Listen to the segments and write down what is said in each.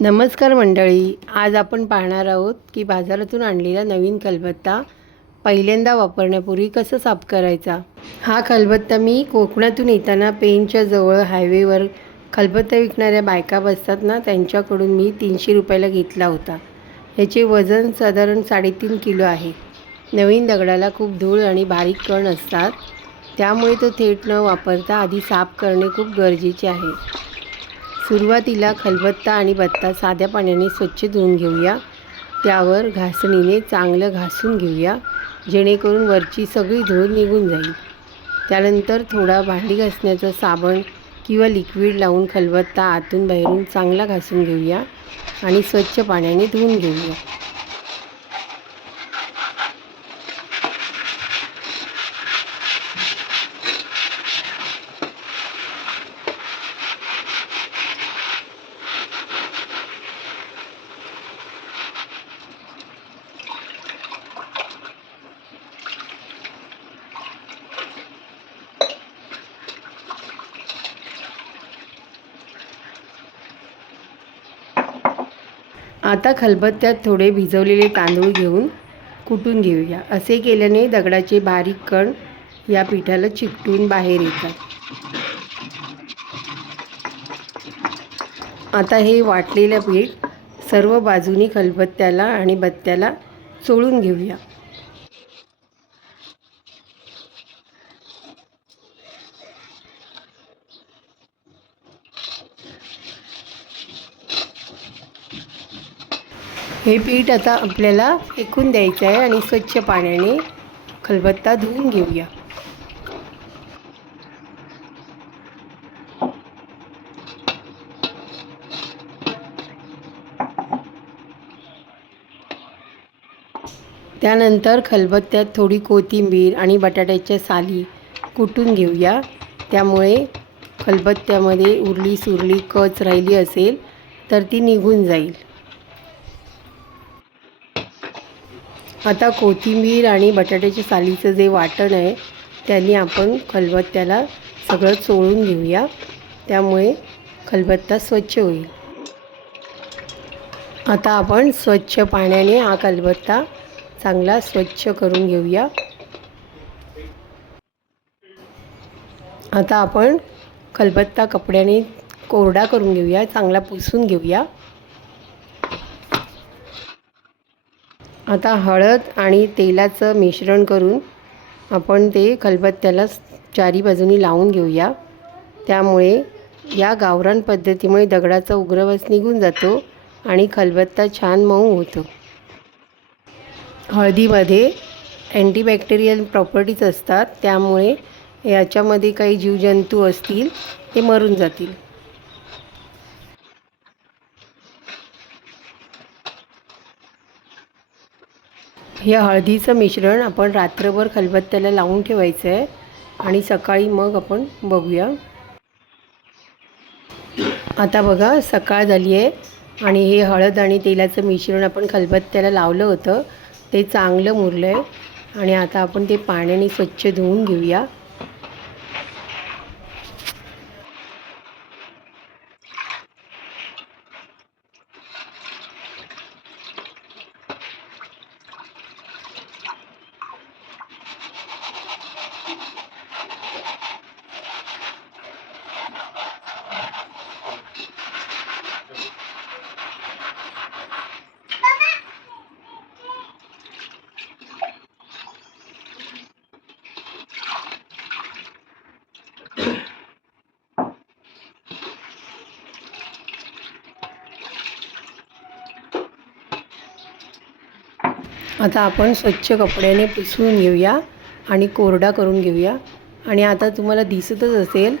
नमस्कार मंडळी, आज आपण पाहणार आहोत की बाजारातून आणलेला नवीन खलबत्ता पहिल्यांदा वापरण्यापूर्वी कसं साफ करायचा। हा खलबत्ता मी कोकणातून येताना पेनच्या जवळ हायवेवर खलबत्ता विकणाऱ्या बायका बसतात ना, त्यांच्याकडून मी 300 रुपयाला घेतला होता। याचे वजन साधारण 3.5 किलो आहे। नवीन दगडाला खूप धूळ आणि बारीक कण असतात, त्यामुळे तो थेट न वापरता आधी साफ करणे खूप गरजेचे आहे। सुरुवातीला खलबत्ता आणि बत्ता साध्या पाण्याने स्वच्छ धुवून घेऊया। त्यावर घासणीने चांगलं घासून घेऊया, जेणेकरून वरची सगळी धूळ निघून जाईल। त्यानंतर थोडा भांडी घासण्याचा साबण किंवा लिक्विड लावून खलबत्ता आतून बाहेरून चांगला घासून घेऊया आणि स्वच्छ पाण्याने धुवून घेऊया। आता खलबत्त्यात थोडे भिजवलेले तांदूळ घेऊन कुटून घेऊया। असे केल्याने दगडाचे बारीक कण या पिठाला चिकटून बाहेर येतात। आता हे वाटलेले पीठ सर्व बाजूनी खलबत्त्याला आणि बत्त्याला चोळून घेऊया। हे पीठ आता आपल्याला फेकून द्यायचं आहे आणि स्वच्छ पाण्याने खलबत्ता धुवून घेऊया। त्यानंतर खलबत्त्यात थोडी कोथिंबीर आणि बटाट्याच्या साली कुटून घेऊया। त्यामुळे खलबत्त्यामध्ये उरली सुरली कच राहिली असेल तर ती निघून जाईल। आता कोथिंबीर आणि बटाट्याच्या सालीचं जे वाटण आहे त्याने आपण खलबत्त्याला सगळं चोळून घेऊया, त्यामुळे खलबत्ता स्वच्छ होईल। आता आपण स्वच्छ पाण्याने हा खलबत्ता चांगला स्वच्छ करून घेऊया। आता आपण खलबत्ता कपड्याने कोरडा करून घेऊया, चांगला पुसून घेऊया। आता हळद आणि तेलाचं मिश्रण करून आपण ते खलबत्त्याला चारी बाजूनी लावून घेऊया। त्यामुळे या गावरान पद्धतीमुळे दगडाचा उग्रवास निघून जातो आणि खलबत्ता छान मऊ होतो। हळदीमध्ये अँटीबॅक्टेरियल प्रॉपर्टीज असतात, त्यामुळे याच्यामध्ये काही जीवजंतू असतील ते मरून जातील। हे हळदीचं मिश्रण आपण रात्रभर खलबत्त्याला लावून ठेवायचं आहे आणि सकाळी मग आपण बघूया। आता बघा, सकाळ झाली आहे आणि हे हळद आणि तेलाचं मिश्रण आपण खलबत्त्याला लावलं होतं ते चांगलं मुरलं आहे आणि आता आपण ते पाण्याने स्वच्छ धुवून घेऊया। आता आपण स्वच्छ कपड्याने पुसून घेऊया आणि कोरडा करून घेऊया। आणि आता तुम्हाला दिसतच असेल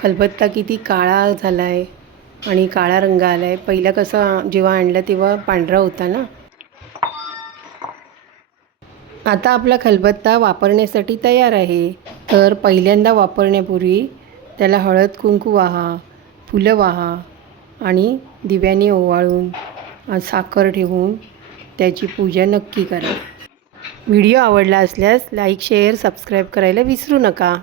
खलबत्ता किती काळा झाला आहे आणि काळा रंग आला आहे। पहिला कसा जेव्हा आणला तेव्हा पांढरा होता ना। आता आपला खलबत्ता वापरण्यासाठी तयार आहे। तर पहिल्यांदा वापरण्यापूर्वी त्याला हळद कुंकू वाहा, फुलं वाहा आणि दिव्याने ओवाळून साखर ठेवून त्याची पूजा नक्की करा। व्हिडिओ आवडला असल्यास लाईक, शेअर, सबस्क्राईब करायला विसरू नका।